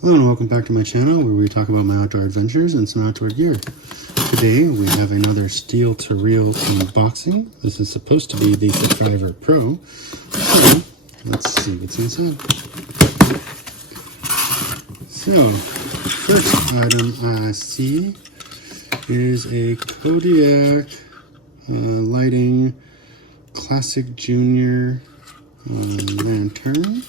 Hello and welcome back to my channel where we talk about my outdoor adventures and some outdoor gear. Today we have another steel to reel unboxing. This is supposed to be the Survivor Pro. So let's see what's inside. So first item I see is a Kodiak lighting Classic Junior lantern.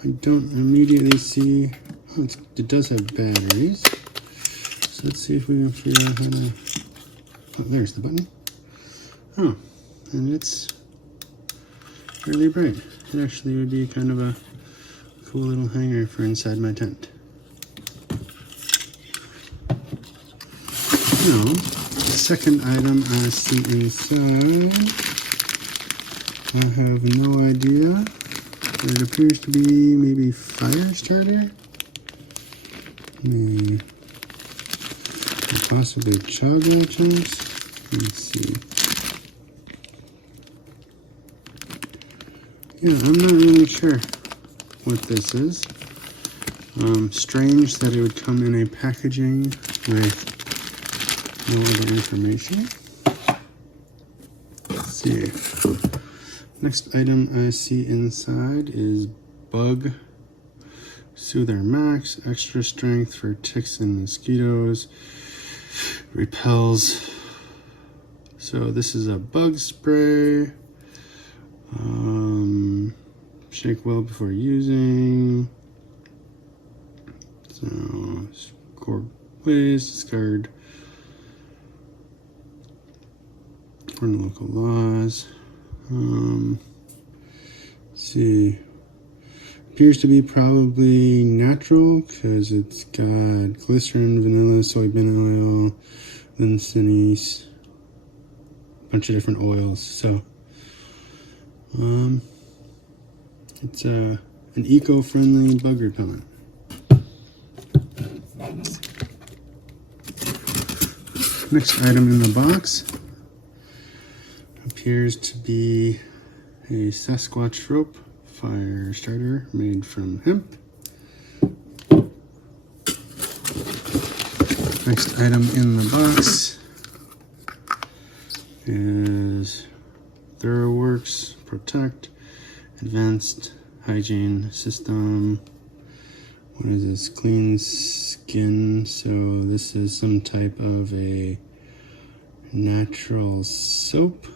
I don't immediately see, it does have batteries, so let's see if we can figure out how to, oh, there's the button. Oh, and it's really bright. It actually would be kind of a cool little hanger for inside my tent. Now, the second item I see inside, I have no idea. It appears to be maybe fire starter, possibly chocolate chunks. Let's see. Yeah, I'm not really sure what this is. Strange that it would come in a packaging with no other information. Let's see. Next item I see inside is Bug Soother MAX, extra strength for ticks and mosquitoes, repels. So this is a bug spray. Shake well before using. So score place, discard for local laws. Let's see, appears to be probably natural because it's got glycerin, vanilla, soybean oil, linseed, a bunch of different oils. So it's an eco-friendly bug repellent. Next item in the box appears to be a Squatch Rope fire starter made from hemp. Next item in the box is ThoroWorks Protect Advanced Hygiene System. What is this? Clean skin. So this is some type of a natural soap.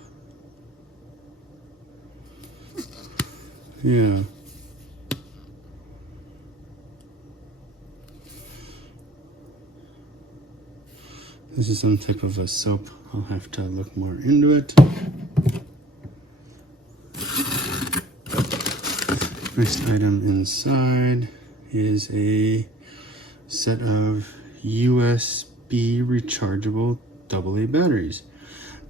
Yeah. This is some type of a soap. I'll have to look more into it. Next item inside is a set of USB rechargeable AA batteries.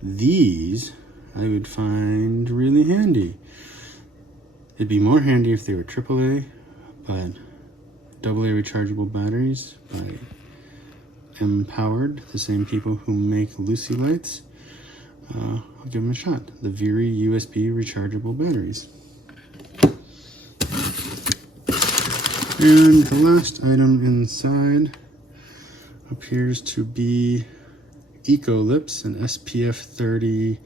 These I would find really handy. It'd be more handy if they were AAA, but AA rechargeable batteries by Empowered, the same people who make Lucy lights. I'll give them a shot. The Viri USB rechargeable batteries. And the last item inside appears to be Eco Lips, an SPF 30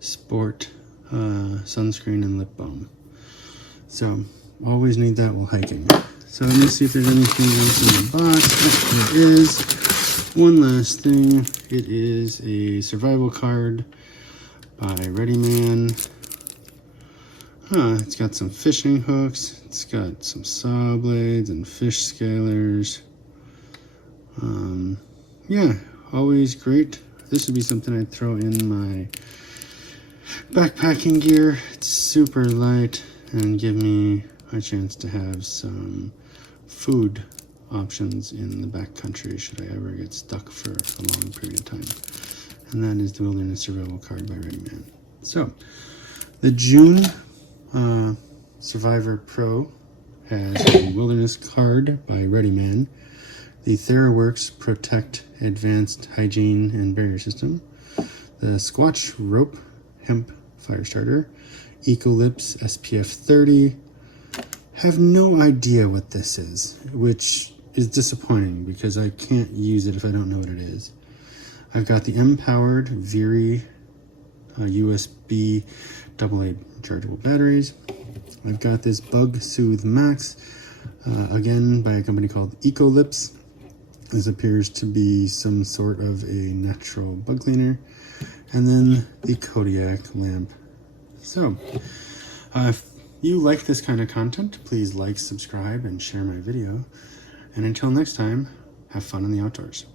sport sunscreen and lip balm. So, always need that while hiking. So let me see if there's anything else in the box. Oh, there is. One last thing. It is a survival card by Readyman. It's got some fishing hooks. It's got some saw blades and fish scalers. Yeah, always great. This would be something I'd throw in my backpacking gear. It's super light and give me a chance to have some food options in the backcountry should I ever get stuck for a long period of time. And that is the Wilderness Survival Card by Readyman. So, the June Survivor Pro has a Wilderness Card by Readyman, the ThoroWorks Protect Advanced Hygiene and Barrier System, the Squatch Rope Hemp Fire Starter, Eco Lips SPF 30, have no idea what this is, which is disappointing because I can't use it if I don't know what it is. I've got the M-powered Viri USB AA chargeable batteries. I've got this Bug Soother MAX, again by a company called Ecolips. This appears to be some sort of a natural bug cleaner. And then the Kodiak lamp. So, if you like this kind of content, please like, subscribe, and share my video. And until next time, have fun in the outdoors.